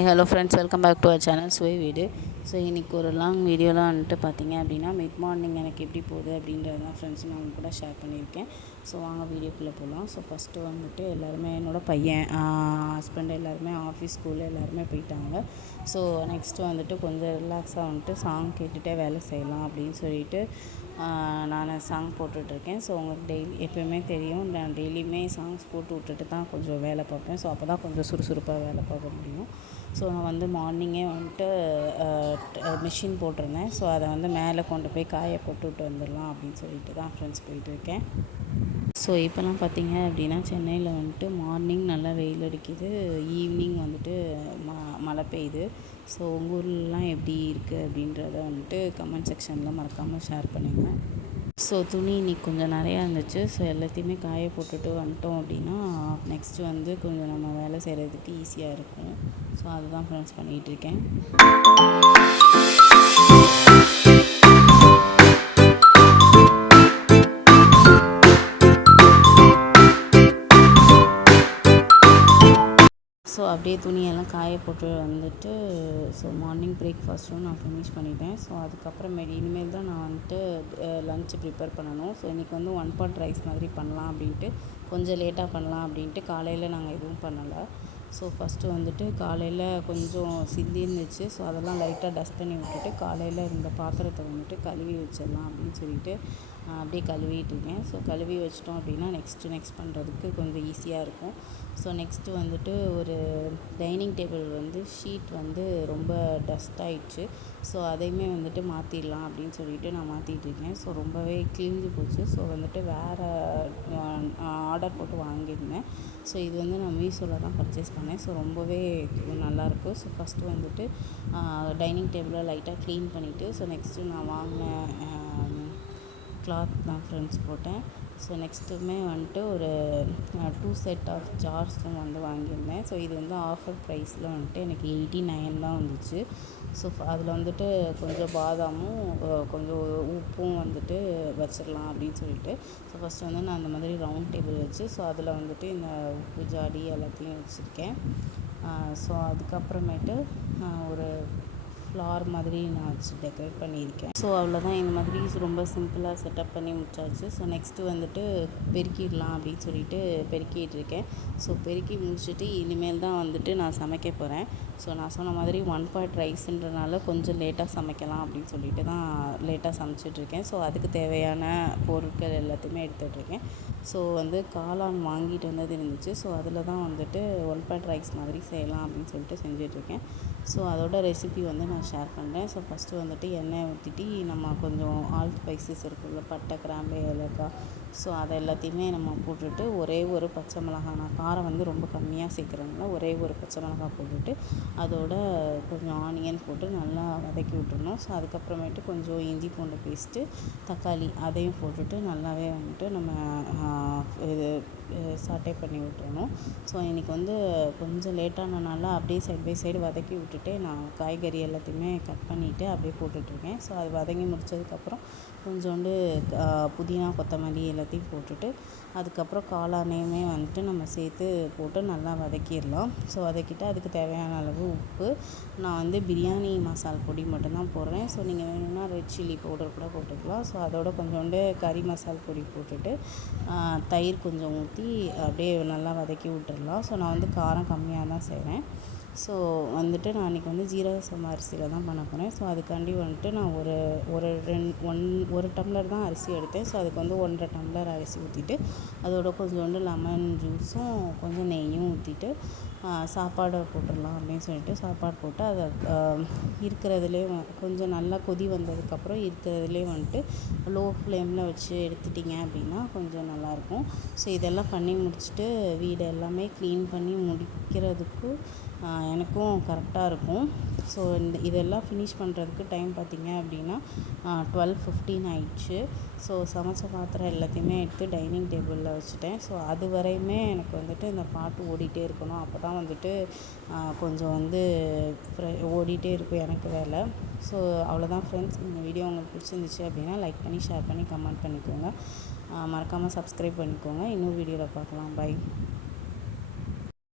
Hi hello friends, welcome back to our channel சுவை வீடு. So இன்றைக்கி ஒரு லாங் வீடியோலாம் வந்துட்டு பார்த்தீங்க அப்படின்னா மிட் மார்னிங் எனக்கு எப்படி போகுது அப்படின்றது தான் ஃப்ரெண்ட்ஸ் நான் அவங்க கூட ஷேர் பண்ணியிருக்கேன். ஸோ வாங்க வீடியோக்குள்ளே போகலாம். ஸோ ஃபஸ்ட்டு வந்துட்டு எல்லாருமே என்னோடய பையன் ஹஸ்பண்ட் எல்லாருமே ஆஃபீஸ் ஸ்கூலில் எல்லாருமே போயிட்டாங்க. ஸோ நெக்ஸ்ட்டு வந்துட்டு கொஞ்சம் ரிலாக்ஸாக வந்துட்டு சாங் கேட்டுகிட்டே வேலை செய்யலாம் அப்படின்னு சொல்லிட்டு நான் சாங் போட்டுட்ருக்கேன். ஸோ உங்களுக்கு டெய்லி எப்போயுமே தெரியும், நான் டெய்லியுமே சாங்ஸ் போட்டு விட்டுட்டு தான் கொஞ்சம் வேலை பார்ப்பேன். ஸோ அப்போ தான் கொஞ்சம் சுறுசுறுப்பாக வேலை பார்க்க முடியும். ஸோ நான் வந்து மார்னிங்கே வந்துட்டு மிஷின் போட்டிருந்தேன். ஸோ அதை வந்து மேலே கொண்டு போய் காய போட்டுவிட்டு வந்துடலாம் அப்படின்னு சொல்லிட்டு தான் ஃப்ரெண்ட்ஸ் போயிட்டுருக்கேன். ஸோ இப்போலாம் பார்த்தீங்க அப்படின்னா சென்னையில் வந்துட்டு மார்னிங் நல்லா வெயில் அடிக்குது, ஈவினிங் வந்துட்டு மழை பெய்யுது. ஸோ உங்கள் ஊர்லலாம் எப்படி இருக்குது அப்படின்றத வந்துட்டு கமெண்ட் செக்ஷனில் மறக்காமல் ஷேர் பண்ணுங்கள். ஸோ துணி இன்றைக்கி கொஞ்சம் நிறையா இருந்துச்சு. ஸோ எல்லாத்தையுமே காய போட்டுட்டு வந்துட்டோம் அப்படின்னா நெக்ஸ்ட்டு வந்து கொஞ்சம் நம்ம வேலை செய்கிறதுக்கு ஈஸியாக இருக்கும். ஸோ அதுதான் ஃப்ரெண்ட்ஸ் பண்ணிகிட்ருக்கேன். ஸோ அப்படியே துணியெல்லாம் காய போட்டு வந்துட்டு ஸோ மார்னிங் பிரேக்ஃபாஸ்ட்டும் நான் ஃபினிஷ் பண்ணிட்டேன். ஸோ அதுக்கப்புறமேட்டு இனிமேல் தான் நான் வந்துட்டு லன்ச்சு ப்ரிப்பேர் பண்ணணும். ஸோ இன்றைக்கி வந்து 1 பாட் ரைஸ் மாதிரி பண்ணலாம் அப்படின்ட்டு, கொஞ்சம் லேட்டாக பண்ணலாம் அப்படின்ட்டு காலையில் நாங்கள் எதுவும் பண்ணலை. ஸோ ஃபஸ்ட்டு வந்துட்டு காலையில் கொஞ்சம் சிந்தி இருந்துச்சு. ஸோ அதெல்லாம் லைட்டாக டஸ்ட் பண்ணி விட்டுட்டு காலையில் இருந்த பாத்திரத்தை வந்துட்டு கழுவி வச்சிடலாம் அப்படின்னு சொல்லிட்டு அப்படியே கழுவிட்டுருக்கேன். ஸோ கழுவி வச்சிட்டோம் அப்படின்னா நெக்ஸ்ட் பண்ணுறதுக்கு கொஞ்சம் ஈஸியாக இருக்கும். ஸோ நெக்ஸ்ட்டு வந்துட்டு ஒரு டைனிங் டேபிள் வந்து ஷீட் வந்து ரொம்ப டஸ்ட் ஆகிடுச்சு. ஸோ அதையுமே வந்துட்டு மாற்றிடலாம் அப்படின்னு சொல்லிட்டு நான் மாற்றிட்டுருக்கேன். ஸோ ரொம்பவே கிழிஞ்சு போச்சு. ஸோ வந்துட்டு வேறு ஆர்டர் போட்டு வாங்கியிருந்தேன். ஸோ இது வந்து நான் மீஷோவில் தான் பர்ச்சேஸ் பண்ணேன். ஸோ ரொம்பவே நல்லாயிருக்கும். ஸோ ஃபஸ்ட்டு வந்துட்டு டைனிங் டேபிளை லைட்டாக க்ளீன் பண்ணிவிட்டு ஸோ நெக்ஸ்ட்டு நான் வாங்கின கிளாத் தான் ஃப்ரெண்ட்ஸ் போட்டேன். ஸோ நெக்ஸ்ட்டுமே வந்துட்டு ஒரு 2 செட் ஆஃப் ஜார்ஸும் வந்து வாங்கியிருந்தேன். ஸோ இது வந்து ஆஃபர் ப்ரைஸில் வந்துட்டு எனக்கு 89 தான் வந்துச்சு. ஸோ அதில் வந்துட்டு கொஞ்சம் பாதாமும் கொஞ்சம் உப்பும் வந்துட்டு வச்சிடலாம் அப்படின்னு சொல்லிட்டு ஸோ ஃபஸ்ட்டு வந்து நான் அந்த மாதிரி ரவுண்ட் டேபிள் வச்சு ஸோ அதில் வந்துட்டு இந்த உப்பு ஜாடி எல்லாத்தையும் வச்சுருக்கேன். ஸோ அதுக்கப்புறமேட்டு ஒரு ஃப்ளார் மாதிரி நான் வச்சு டெக்கரேட் பண்ணியிருக்கேன். ஸோ அவ்வளோதான், இந்த மாதிரி ரொம்ப சிம்பிளாக செட்டப் பண்ணி முடிச்சாச்சு. ஸோ நெக்ஸ்ட்டு வந்துட்டு பெருக்கிடலாம் அப்படின்னு சொல்லிட்டு பெருக்கிட்டுருக்கேன். ஸோ பெருக்கி முடிச்சுட்டு இனிமேல் தான் வந்துட்டு நான் சமைக்க போகிறேன். ஸோ நான் சொன்ன மாதிரி 1 பாட் ரைஸுன்றனால கொஞ்சம் லேட்டாக சமைக்கலாம் அப்படின்னு சொல்லிட்டு தான் லேட்டாக சமைச்சிட்ருக்கேன். ஸோ அதுக்கு தேவையான பொருட்கள் எல்லாத்தையுமே எடுத்துகிட்ருக்கேன். ஸோ வந்து காளான் வாங்கிட்டு வந்தது இருந்துச்சு. ஸோ அதில் தான் வந்துட்டு 1 பாட் ரைஸ் மாதிரி செய்யலாம் அப்படின்னு சொல்லிட்டு செஞ்சிட்ருக்கேன். ஸோ அதோட ரெசிபி வந்து நான் ஷேர் பண்ணுறேன். ஸோ ஃபஸ்ட்டு வந்துட்டு எண்ணெய் ஊற்றிட்டு நம்ம கொஞ்சம் ஆல் ஸ்பைசஸ் இருக்குல்ல, பட்டை, கிராம்பு, ஏலக்காய், ஸோ அதை எல்லாத்தையுமே நம்ம போட்டுட்டு ஒரே ஒரு பச்சை மிளகாய், நான் காரம் வந்து ரொம்ப கம்மியாக சேர்க்குறதுனால ஒரே ஒரு பச்சை மிளகாய் போட்டுட்டு அதோட கொஞ்சம் ஆனியன் போட்டு நல்லா வதக்கி விட்டுறணும். ஸோ அதுக்கப்புறமேட்டு கொஞ்சம் இஞ்சி பூண்டு பேஸ்ட்டு, தக்காளி அதையும் போட்டுட்டு நல்லாவே வந்துட்டு நம்ம இது சாட்டே பண்ணி விட்டுறணும். ஸோ இன்றைக்கி வந்து கொஞ்சம் லேட்டானனால அப்படியே சைட் பை சைடு வதக்கி விட்டுட்டு நான் காய்கறி எல்லாத்தையுமே கட் பண்ணிவிட்டு அப்படியே போட்டுட்ருக்கேன். ஸோ அது வதங்கி முடித்ததுக்கப்புறம் கொஞ்சோண்டு புதினா, கொத்தமல்லி எல்லாத்தையும் போட்டுட்டு அதுக்கப்புறம் காளானையுமே வந்துட்டு நம்ம சேர்த்து போட்டு நல்லா வதக்கிடலாம். ஸோ வதக்கிட்டு அதுக்கு தேவையான அளவு உப்பு, நான் வந்து பிரியாணி மசால் பொடி மட்டும்தான் போடுறேன். ஸோ நீங்கள் வேணும்னா ரெட் சில்லி பவுடர் கூட போட்டுக்கலாம். ஸோ அதோட கொஞ்சோண்டு கறி மசால் பொடி போட்டுட்டு தயிர் கொஞ்சம் ஊற்றி அப்படியே நல்லா வதக்கி விட்டுடலாம். ஸோ நான் வந்து காரம் கம்மியாக தான் செய்வேன். ஸோ வந்துட்டு நான் அன்றைக்கி வந்து ஜீரக சம்பா அரிசியில் தான் பண்ண போகிறேன். ஸோ அதுக்காண்டி வந்துட்டு நான் ஒரு டம்ளர் தான் அரிசி எடுத்தேன். ஸோ அதுக்கு வந்து 1.5 டம்ளர் அரிசி ஊற்றிட்டு அதோட கொஞ்சோண்டு லெமன் ஜூஸும் கொஞ்சம் நெய்யும் ஊற்றிட்டு சாப்பாடை போட்டுடலாம் அப்படின்னு சொல்லிட்டு சாப்பாடு போட்டு அதை இருக்கிறதுலே கொஞ்சம் நல்லா கொதி வந்ததுக்கப்புறம் இருக்கிறதுலே வந்துட்டு லோ ஃப்ளேமில் வச்சு எடுத்துட்டிங்க அப்படின்னா கொஞ்சம் நல்லாயிருக்கும். ஸோ இதெல்லாம் பண்ணி முடிச்சுட்டு வீடு எல்லாமே க்ளீன் பண்ணி முடிக்கிறதுக்கு எனக்கும் கரெக்டாக இருக்கும். ஸோ இதெல்லாம் ஃபினிஷ் பண்ணுறதுக்கு டைம் பார்த்திங்க அப்படின்னா 12:15 ஆயிடுச்சு. ஸோ சமைச்ச பாத்திரம் எல்லாத்தையுமே எடுத்து டைனிங் டேபிளில் வச்சுட்டேன். ஸோ அது வரையுமே எனக்கு வந்துட்டு இந்த பாட்டு ஓடிட்டே இருக்கணும். அப்போ தான் வந்துட்டு கொஞ்சம் வந்து ஓடிட்டே இருக்கும் எனக்கு வேலை. ஸோ அவ்வளோதான் ஃப்ரெண்ட்ஸ். இந்த வீடியோ உங்களுக்கு பிடிச்சிருந்துச்சு அப்படின்னா லைக் பண்ணி, ஷேர் பண்ணி, கமெண்ட் பண்ணிக்கோங்க. மறக்காமல் சப்ஸ்கிரைப் பண்ணிக்கோங்க. இன்னும் வீடியோவில் பார்க்கலாம். பை.